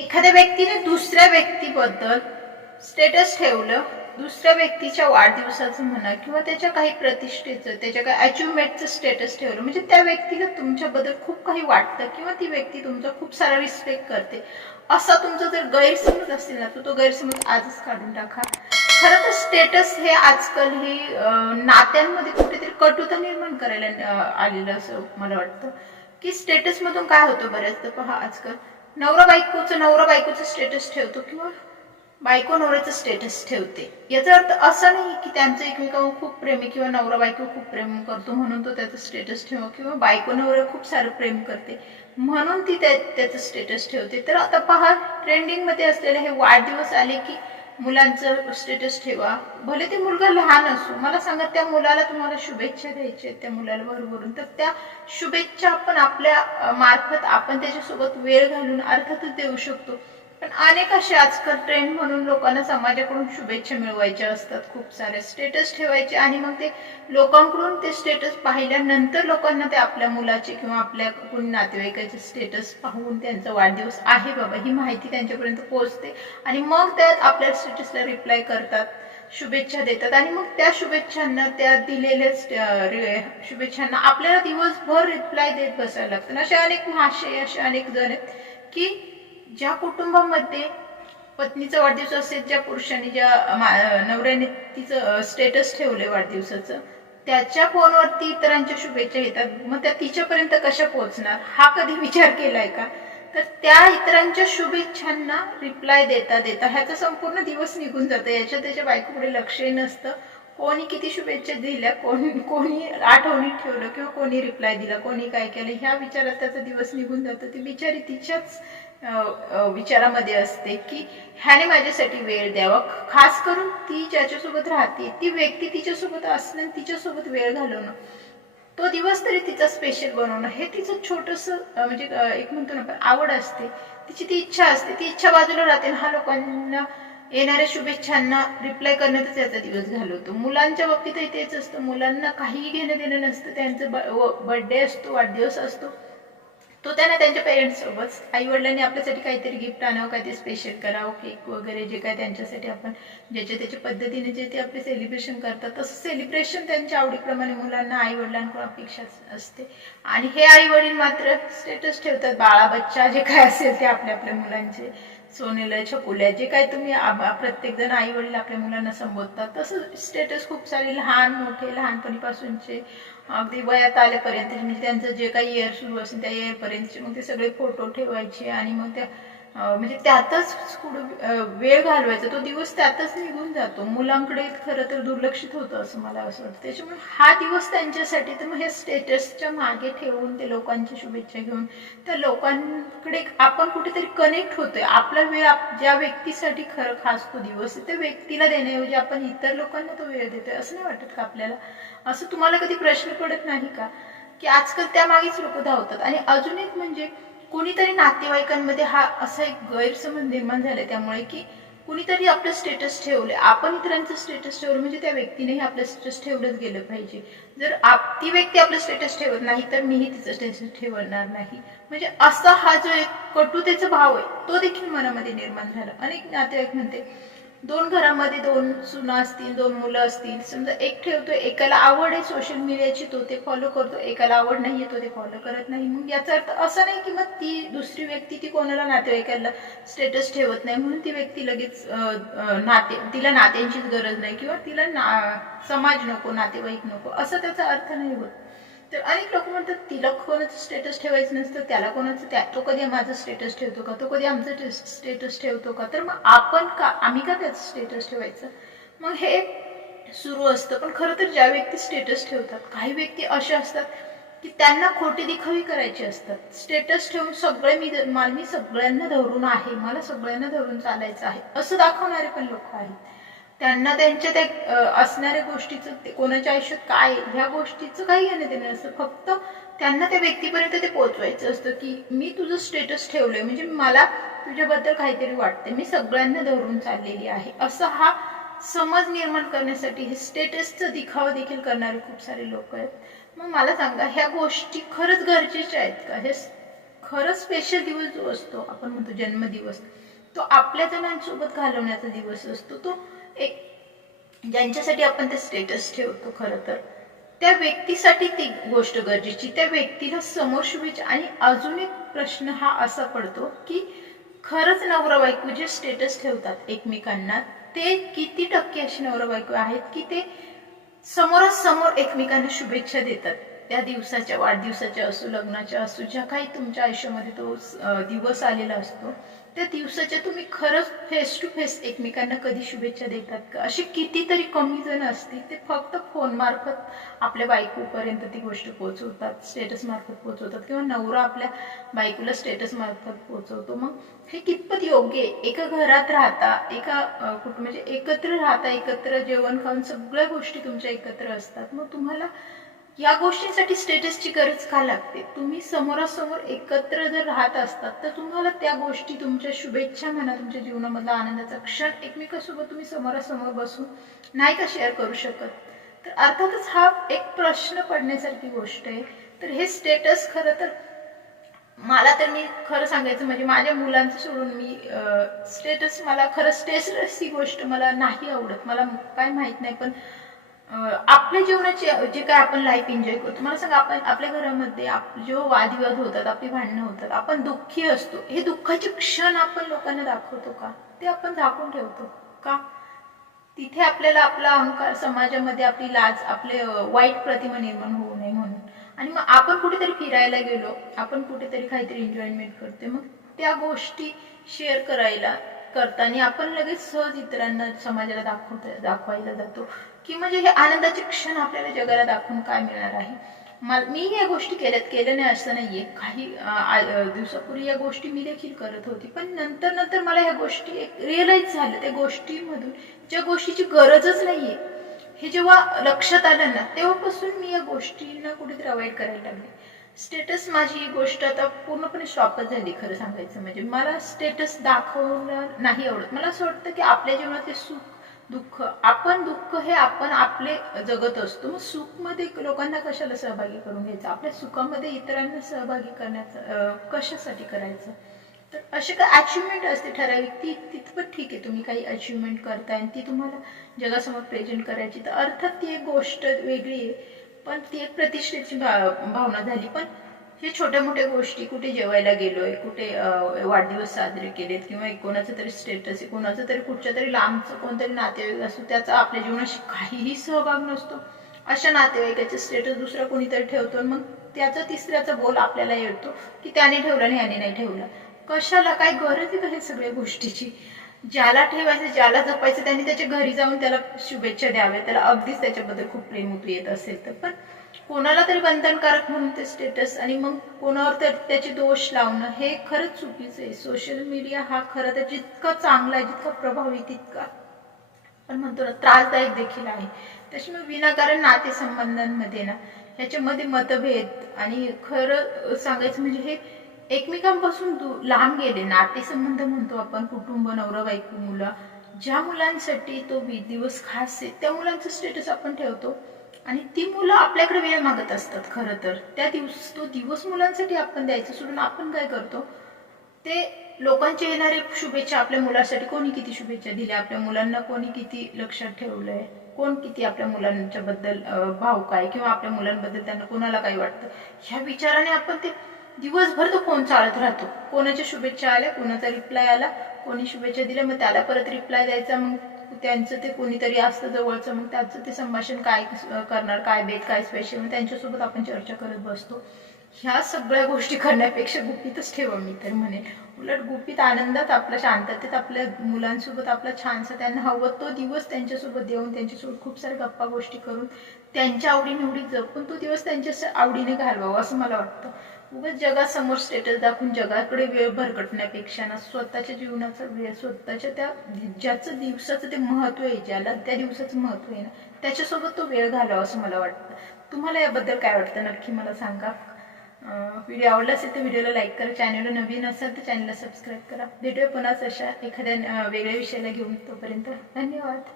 एखाद्या व्यक्तीने दुसऱ्या व्यक्तीबद्दल स्टेटस ठेवलं दुसऱ्या व्यक्तीच्या वाढदिवसाचं म्हणा किंवा त्याच्या काही प्रतिष्ठेचं त्याच्या काही अचिव्हमेंटचं स्टेटस ठेवलं म्हणजे त्या व्यक्तीला तुमच्याबद्दल खूप काही वाटतं किंवा ती व्यक्ती तुमचा खूप सारा रिस्पेक्ट करते. असा तुमचा जर गैरसमज असेल ना तर तो गैरसमज आजच काढून टाका. खरं तर स्टेटस हे आजकाल हे नात्यांमध्ये कुठेतरी कटुता निर्माण करायला आलेलं असं मला वाटतं. की स्टेटसमधून काय होतं बऱ्याचदा पहा आजकाल? नवरा बायकोचं नवरा बायकोचं स्टेटस ठेवतो किंवा बायको नवऱ्याचं स्टेटस ठेवते. याचा अर्थ असा नाही की त्यांचं एकमेकावर खूप प्रेम आहे किंवा नवरा बायको खूप प्रेम करतो म्हणून तो त्याचं स्टेटस ठेवा किंवा बायको नवरा खूप सारं प्रेम करते म्हणून ती त्या त्याचं स्टेटस ठेवते. तर आता पहा ट्रेंडिंगमध्ये असलेले हे वाढदिवस आले की मुलांचं स्टेटस ठेवा. भले ते मुलगा लहान असो मला सांगा त्या मुलाला तुम्हाला शुभेच्छा द्यायच्या त्या मुलाला भरभरून तर त्या शुभेच्छा आपण आपल्या मार्फत आपण त्याच्यासोबत वेळ घालून अर्थातच देऊ शकतो. पण अनेक असे आजकाल ट्रेंड म्हणून लोकांना समाजाकडून शुभेच्छा मिळवायच्या असतात. खूप सारे स्टेटस ठेवायचे आणि मग ते लोकांकडून ते स्टेटस पाहिल्यानंतर लोकांना ते आपल्या मुलाचे किंवा आपल्या कोणी नातेवाईकाचे स्टेटस पाहून त्यांचा वाढदिवस आहे बाबा ही माहिती त्यांच्यापर्यंत पोहोचते. आणि मग त्यात आपल्या स्टेटसला रिप्लाय करतात शुभेच्छा देतात. आणि मग त्या शुभेच्छांना त्या दिलेल्या शुभेच्छांना आपल्याला दिवसभर रिप्लाय देत बसायला लागतं असे अनेक भाषे असे अनेक जण आहेत की ज्या कुटुंबामध्ये पत्नीचा वाढदिवस असेल ज्या पुरुषाने ज्या नवऱ्याने तिचं स्टेटस ठेवले वाढदिवसाचं त्याच्या फोनवरती इतरांच्या शुभेच्छा येतात. मग त्या तिच्यापर्यंत कशा पोहोचणार? हा कधी विचार केलाय का? तर त्या इतरांच्या शुभेच्छांना रिप्लाय देता देता ह्याचा संपूर्ण दिवस निघून जातो. याच्या त्याच्या बायकोकडे लक्षही नसतं. कोणी किती शुभेच्छा दिल्या कोणी कोणी आठवणीत ठेवलं किंवा कोणी रिप्लाय दिला कोणी काय केलं ह्या विचारात त्याचा दिवस निघून जातो. ती बिचारी तिच्याच विचारामध्ये असते की ह्याने माझ्यासाठी वेळ द्यावा. खास करून ती ज्याच्यासोबत राहते ती व्यक्ती तिच्यासोबत असणं तिच्यासोबत वेळ घालवणं. तो दिवस तरी तिचा स्पेशल बनवणं. हे तिचं छोटस म्हणजे एक म्हणतो ना आपण आवड असते. तिची ती इच्छा असते. ती इच्छा बाजूला राहते हा लोकांना येणाऱ्या शुभेच्छांना रिप्लाय करण्यातच याचा दिवस घालवतो. मुलांच्या बाबतीतही तेच असतं. मुलांना काहीही घेणं देणं नसतं. त्यांचं बर्थडे असतो वाढदिवस असतो. तो त्यांना त्यांच्या पेरेंट्स सोबत आई वडिलांनी आपल्यासाठी काहीतरी गिफ्ट आणावं काहीतरी स्पेशल करावं केक वगैरे जे काय त्यांच्यासाठी आपण ज्याच्या त्याच्या पद्धतीने जे ते आपले सेलिब्रेशन करतात तसं सेलिब्रेशन त्यांच्या आवडीप्रमाणे मुलांना आई वडिलांकडून अपेक्षा असते. आणि हे आई वडील मात्र स्टेटस ठेवतात. बाळा बच्चा जे काय असेल ते आपल्या आपल्या मुलांचे. सोनेला छकुल्या जे काय तुम्ही प्रत्येक जण आई वडील आपल्या मुलांना संबोधतात तसं स्टेटस खूप सारे लहान मोठे लहानपणीपासूनचे अगदी वयात आल्यापर्यंत म्हणजे त्यांचं जे काही इयर सुरू असेल त्या इयरपर्यंतचे मग ते सगळे फोटो ठेवायचे आणि मग त्या म्हणजे त्यातच वेळ घालवायचा तो दिवस त्यातच निघून जातो. मुलांकडे खरं तर दुर्लक्षित होतं असं मला असं वाटतं. त्याच्यामुळे हा दिवस त्यांच्यासाठी तर मग हे स्टेटसच्या मागे ठेवून ते लोकांची शुभेच्छा घेऊन त्या लोकांकडे आपण कुठेतरी कनेक्ट होतोय. आपला वेळ आप- ज्या व्यक्तीसाठी खरं खास तो दिवस आहे त्या व्यक्तीला देण्याऐवजी आपण इतर लोकांना तो वेळ देतोय. असं नाही वाटत का आपल्याला? असं तुम्हाला कधी प्रश्न पडत नाही का? की आजकाल त्यामागेच लोक धावतात. आणि अजून एक म्हणजे कुणीतरी नातेवाईकांमध्ये हा असा एक गैरसमज निर्माण झालाय त्यामुळे की कुणीतरी आपलं स्टेटस ठेवलं आपण इतरांचं स्टेटस ठेवलं म्हणजे त्या व्यक्तीनेही आपलं स्टेटस ठेवलंच गेलं पाहिजे. जर आप ती व्यक्ती आपलं स्टेटस ठेवत नाही तर मीही तिचं स्टेटस ठेवणार नाही. म्हणजे असा हा जो एक कटुतेचा भाव आहे तो देखील मनामध्ये निर्माण झाला. अनेक नातेवाईक म्हणते दोन घरामध्ये दोन सुना असतील दोन मुलं असतील समजा एक ठेवतो एकाला आवड आहे सोशल मीडियाची तो ते फॉलो करतो एकाला आवड नाहीये तो ते फॉलो करत नाही. मग याचा अर्थ असा नाही की मग ती दुसरी व्यक्ती ती कोणाला नातेवाईकाला स्टेटस ठेवत नाही म्हणून ती व्यक्ती लगेच नाते तिला नात्यांचीच गरज नाही किंवा तिला ना समाज नको नातेवाईक नको असं त्याचा अर्थ नाही होत. तर अनेक लोक म्हणतात तिला कोणाचं स्टेटस ठेवायचं नसतं त्याला कोणाचं त्या तो कधी माझं स्टेटस ठेवतो का? तो कधी आमचं स्टेटस ठेवतो का? तर मग आपण का आम्ही का त्याचं स्टेटस ठेवायचं? मग हे सुरू असतं. पण खरं तर ज्या व्यक्ती स्टेटस ठेवतात काही व्यक्ती अशा असतात की त्यांना खोटी दिखावी करायची असतात. स्टेटस ठेवून सगळे मी मला मी सगळ्यांना धरून आहे मला सगळ्यांना धरून चालायचं आहे असं दाखवणारे पण लोक आहेत. त्यांना त्यांच्या त्या असणाऱ्या गोष्टीचं कोणाच्या आयुष्यात काय ह्या गोष्टीचं काही घेणं देणं असतं फक्त त्यांना त्या व्यक्तीपर्यंत ते पोहोचवायचं असतं की मी तुझं स्टेटस ठेवलंय म्हणजे मला तुझ्याबद्दल काहीतरी वाटते मी सगळ्यांना धरून चाललेली आहे. असं हा समज निर्माण करण्यासाठी हे स्टेटसचं दिखावा देखील करणारे खूप सारे लोक आहेत. मग मला सांगा ह्या गोष्टी खरंच गरजेच्या आहेत का? हे खरंच स्पेशल दिवस जो असतो आपण म्हणतो जन्मदिवस तो आपल्या जणांसोबत घालवण्याचा दिवस असतो तो एक ज्यांच्यासाठी आपण ते स्टेटस ठेवतो खरं तर त्या व्यक्तीसाठी ती गोष्ट गरजेची. त्या व्यक्तीला समोर शुभेच्छा आणि अजून एक प्रश्न हा असा पडतो की खरंच नवरा बायको जे स्टेटस ठेवतात एकमेकांना ते किती टक्के असे नवरा बायको आहेत की ते समोरासमोर एकमेकांना शुभेच्छा देतात? त्या दिवसाच्या वाढदिवसाच्या असो लग्नाच्या असो ज्या काही तुमच्या आयुष्यामध्ये तो दिवस आलेला असतो त्या दिवसाच्या तुम्ही खरंच फेस टू फेस एकमेकांना कधी शुभेच्छा देतात का? असे कितीतरी कमी जण असतील ते फक्त फोन मार्फत आपल्या बायकोपर्यंत ती गोष्ट पोहोचवतात स्टेटस मार्फत पोहोचवतात किंवा नवरा आपल्या बायकोला स्टेटस मार्फत पोहोचवतो. मग हे कितपत योग्य आहे? एका घरात राहता एका कुठं म्हणजे एकत्र राहता एकत्र जेवण खाऊन सगळ्या गोष्टी तुमच्या एकत्र असतात. मग तुम्हाला या गोष्टींसाठी स्टेटसची गरज का लागते? तुम्ही समोरासमोर एकत्र जर राहत असतात तर तुम्हाला त्या गोष्टी तुमच्या शुभेच्छा म्हणा तुमच्या जीवनामधला आनंदाचा क्षण एकमेकांसोबत तुम्ही समोरासमोर बसून नाही का शेअर करू शकत? तर अर्थातच हा एक प्रश्न पडण्यासारखी गोष्ट आहे. तर हे स्टेटस खरं तर मला तर मी खरं सांगायचं म्हणजे माझ्या मुलांचं सोडून मी स्टेटस मला खरं स्टेटस ही गोष्ट मला नाही आवडत. मला काय माहीत नाही पण आपल्या जीवनाचे जे काय आपण लाईफ एन्जॉय करतो मला सांगा आपण आपल्या घरामध्ये जो वादविवाद होतात आपली भांडणं होतात आपण दुःखी असतो हे दुःखाचे क्षण आपण लोकांना दाखवतो का? ते आपण झाकून ठेवतो का? तिथे आपल्याला आपला अहंकार समाजामध्ये आपली लाज आपले वाईट प्रतिमा निर्माण होऊ नये म्हणून. आणि मग आपण कुठेतरी फिरायला गेलो आपण कुठेतरी काहीतरी एन्जॉयमेंट करते मग त्या गोष्टी शेअर करायला करताना आपण लगेच सहज इतरांना समाजाला दाखवत दाखवायला जातो. की म्हणजे हे आनंदाचे क्षण आपल्याला जगाला दाखवून काय मिळणार आहे? मी या गोष्टी केल्यात केल्या नाही असं नाहीये. काही दिवसापूर्वी या गोष्टी मी देखील करत होती. पण नंतर नंतर मला ह्या गोष्टी एक रिअलाइज झाल्या. त्या गोष्टीमधून ज्या गोष्टीची गरजच नाहीये हे जेव्हा लक्षात आलं ना तेव्हापासून मी या गोष्टींना कुठेतरी अवॉइड करायला लागले. स्टेटस माझी ही गोष्ट आता पूर्णपणे स्टॉपच झाली खरं सांगायचं म्हणजे. मला स्टेटस दाखवणं नाही आवडत मला असं वाटतं की आपल्या जीवनातले सुख दुःख आपण दुःख हे आपण आपले जगत असतो. मग सुखमध्ये लोकांना कशाला सहभागी करून घ्यायचं? आपल्या सुखामध्ये इतरांना सहभागी करण्याचं कशासाठी करायचं? तर अशी काय अचिव्हमेंट असते ठराविक. ती तिथपत ठीक आहे. तुम्ही काही अचिव्हमेंट करताय आणि ती तुम्हाला जगासमोर प्रेझेंट करायची. तर अर्थात ती एक गोष्ट वेगळी आहे. पण ती एक प्रतिष्ठेची भावना झाली. पण हे छोट्या मोठ्या गोष्टी कुठे जेवायला गेलोय कुठे वाढदिवस साजरे केलेत किंवा कोणाचं तरी स्टेटस कोणाचं तरी कुठच्या तरी लांबचं कोणतरी नातेवाईक असतो त्याचा आपल्या जीवनाशी काहीही सहभाग नसतो. अशा नातेवाईकाचे स्टेटस दुसरा कोणीतरी ठेवतो मग त्याचा तिसऱ्याचा बोल आपल्याला येतो की त्याने ठेवला आणि याने नाही ठेवला. कशाला? काय गरज आहे का हे सगळ्या गोष्टीची? ज्याला ठेवायचं ज्याला जपायचं त्यांनी त्याच्या घरी जाऊन त्याला शुभेच्छा द्याव्या त्याला अगदीच त्याच्याबद्दल खूप प्रेम होतो येत असेल तर. पण कोणाला तरी बंधनकारक म्हणून ते स्टेटस आणि मग कोणावर तर त्याचे दोष लावणं हे खरंच चुकीचं आहे. सोशल मीडिया हा खरं तर जितका चांगला आहे जितका प्रभावी तितका. पण म्हणतो ना त्रासदायक देखील आहे. त्याच्यामुळे विनाकारण नातेसंबंधांमध्ये ना ह्याच्यामध्ये मतभेद आणि खरं सांगायचं म्हणजे हे एकमेकांपासून लांब गेले. नातेसंबंध म्हणतो आपण कुटुंब नवरा बायको मुलं. ज्या मुलांसाठी तो दिवस खास आहे त्या मुलांचं स्टेटस आपण ठेवतो. आणि ती मुलं आपल्याकडे वेळ मागत असतात खरं तर. त्या दिवस तो दिवस मुलांसाठी आपण द्यायचं सोडून आपण काय करतो? ते लोकांचे येणारे शुभेच्छा आपल्या मुलासाठी कोणी किती शुभेच्छा दिल्या आपल्या मुलांना कोणी किती लक्षात ठेवलंय कोण किती आपल्या मुलांच्या बद्दल भाव काय किंवा आपल्या मुलांबद्दल त्यांना कोणाला काय वाटतं? ह्या विचाराने आपण ते दिवसभर तो फोन चालत राहतो. कोणाच्या शुभेच्छा आल्या कोणाचा रिप्लाय आला कोणी शुभेच्छा दिल्या मग त्याला परत रिप्लाय द्यायचा मग त्यांचं ते कोणीतरी असतं जवळचं मग त्याचं ते संभाषण काय करणार काय बेत काय स्पेशल मग त्यांच्यासोबत आपण चर्चा करत बसतो. ह्या सगळ्या गोष्टी करण्यापेक्षा गुपितच ठेवा मी तर म्हणे उलट गुपित आनंदात आपल्या शांततेत आपल्या मुलांसोबत आपला छानसा त्यांना हवं तो दिवस त्यांच्यासोबत देऊन त्यांच्यासोबत खूप साऱ्या गप्पा गोष्टी करून त्यांच्या आवडीनिवडी जपून तो दिवस त्यांच्या आवडीने घालवावा असं मला वाटतं. उगाच जगासमोर स्टेटस दाखवून जगाकडे वेळ भरकटण्यापेक्षा ना स्वतःच्या जीवनाचा वेळ स्वतःच्या त्या ज्याचं दिवसाचं ते महत्त्व आहे ज्याला त्या दिवसाचं महत्त्व आहे ना त्याच्यासोबत तो वेळ घालावा असं मला वाटतं. तुम्हाला याबद्दल काय वाटतं? नक्की मला सांगा. व्हिडिओ आवडला असेल तर व्हिडिओला लाईक करा. चॅनलला नवीन असेल तर चॅनलला सबस्क्राईब करा. भेटूया पुन्हाच अशा एखाद्या वेगळ्या विषयाला घेऊन तोपर्यंत. धन्यवाद.